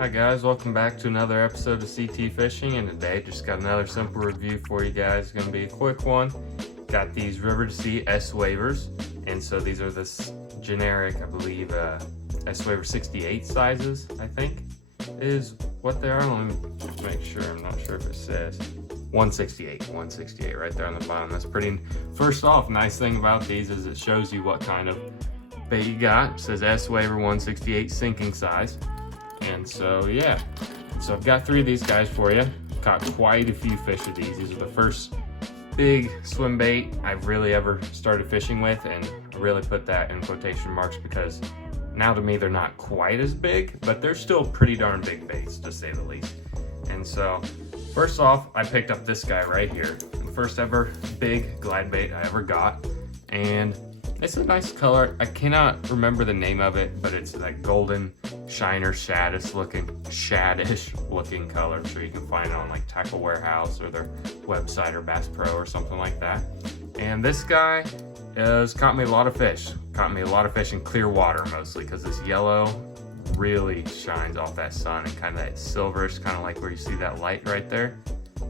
Hi guys, welcome back to another episode of CT Fishing, and today just got another simple review for you guys. It's going to be a quick one. Got these River2Sea S-Wavers, and so these are this generic, I believe, S-Waver 68 sizes, I think, is what they are. Let me just make sure, I'm not sure if it says 168 right there on the bottom. That's pretty. First off, nice thing about these is it shows you what kind of bait you got. It says S-Waver 168 sinking size. And so yeah, so I've got 3 of these guys for you. Caught quite a few fish of these. These are the first big swim bait I've really ever started fishing with, and I really put that in quotation marks because now to me they're not quite as big, but they're still pretty darn big baits to say the least. And so first off, I picked up this guy right here, the first ever big glide bait I ever got, and it's a nice color. I cannot remember the name of it, but it's that golden shiner shaddish looking color. I'm sure you can find it on like Tackle Warehouse or their website or Bass Pro or something like that. And this guy has caught me a lot of fish. Caught me a lot of fish in clear water mostly because this yellow really shines off that sun and kind of that silverish, kind of like where you see that light right there.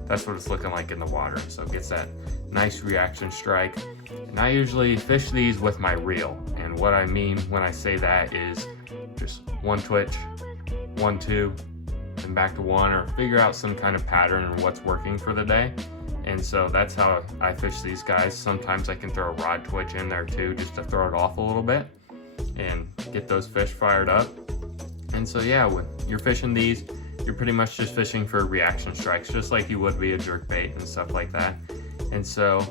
That's what it's looking like in the water. So it gets that nice reaction strike. And I usually fish these with my reel. And what I mean when I say that is just one twitch, 1, 2, and back to 1, or figure out some kind of pattern or what's working for the day. And so that's how I fish these guys. Sometimes I can throw a rod twitch in there too, just to throw it off a little bit and get those fish fired up. And so yeah, when you're fishing these, you're pretty much just fishing for reaction strikes, just like you would be a jerk bait and stuff like that. And so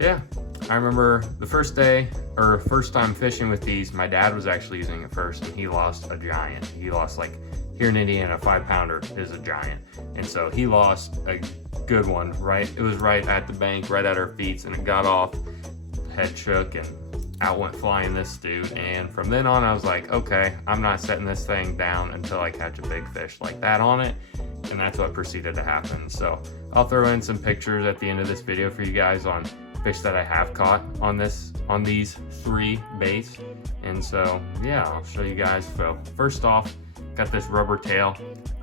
yeah, I remember the first time fishing with these, my dad was actually using it first, and he lost a giant. He lost, like, here in Indiana, a 5-pounder is a giant. And so he lost a good one, right? It was right at the bank, right at our feet, and it got off, head shook, and out went flying this dude. And from then on, I was like, okay, I'm not setting this thing down until I catch a big fish like that on it. And that's what proceeded to happen. So I'll throw in some pictures at the end of this video for you guys on fish that I have caught on these 3 baits. And so yeah, I'll show you guys. So first off, got this rubber tail.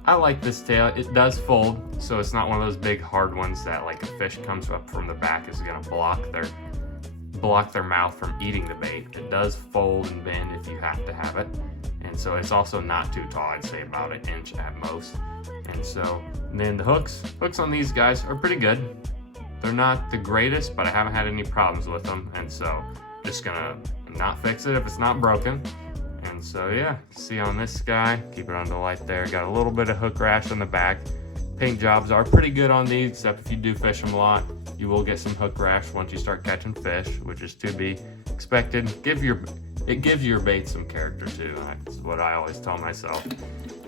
I like this tail. It does fold, so it's not one of those big hard ones that like a fish comes up from the back is gonna block their mouth from eating the bait. It does fold and bend if you have to have it. And so it's also not too tall. I'd say about 1 inch at most. And so then the hooks on these guys are pretty good. They're not the greatest, but I haven't had any problems with them. And so just gonna not fix it if it's not broken. And so yeah, see on this guy, keep it on the light there. Got a little bit of hook rash on the back. Paint jobs are pretty good on these, except if you do fish them a lot, you will get some hook rash once you start catching fish, which is to be expected. It gives your bait some character too. That's what I always tell myself.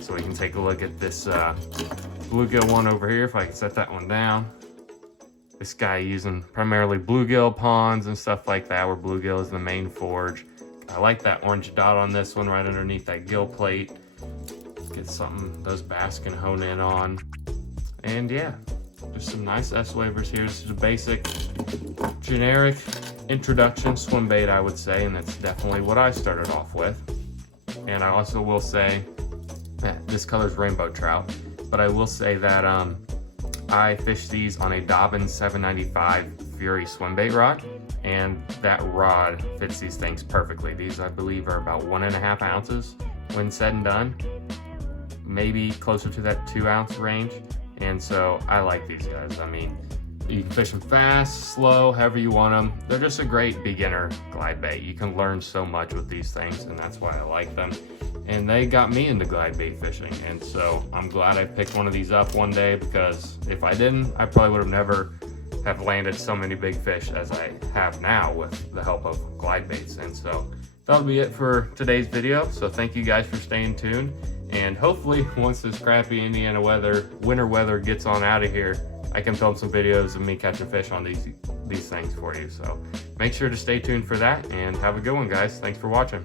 So we can take a look at this bluegill one over here, if I can set that one down. This guy using primarily bluegill ponds and stuff like that, where bluegill is the main forage. I like that orange dot on this one right underneath that gill plate. Get something those bass can hone in on. And yeah, there's some nice S-Wavers here. This is a basic, generic introduction swim bait, I would say, and that's definitely what I started off with. And I also will say that this color's rainbow trout, but I will say that I fish these on a Dobbins 795 Fury swim bait rod, and that rod fits these things perfectly. These, I believe, are about 1.5 ounces when said and done, maybe closer to that 2-ounce range. And so I like these guys. I mean, you can fish them fast, slow, however you want them. They're just a great beginner glide bait. You can learn so much with these things, and that's why I like them. And they got me into glide bait fishing. And so I'm glad I picked one of these up one day, because if I didn't, I probably would have never have landed so many big fish as I have now with the help of glide baits. And so that'll be it for today's video. So thank you guys for staying tuned. And hopefully once this crappy Indiana winter weather gets on out of here, I can film some videos of me catching fish on these things for you. So make sure to stay tuned for that, and have a good one, guys. Thanks for watching.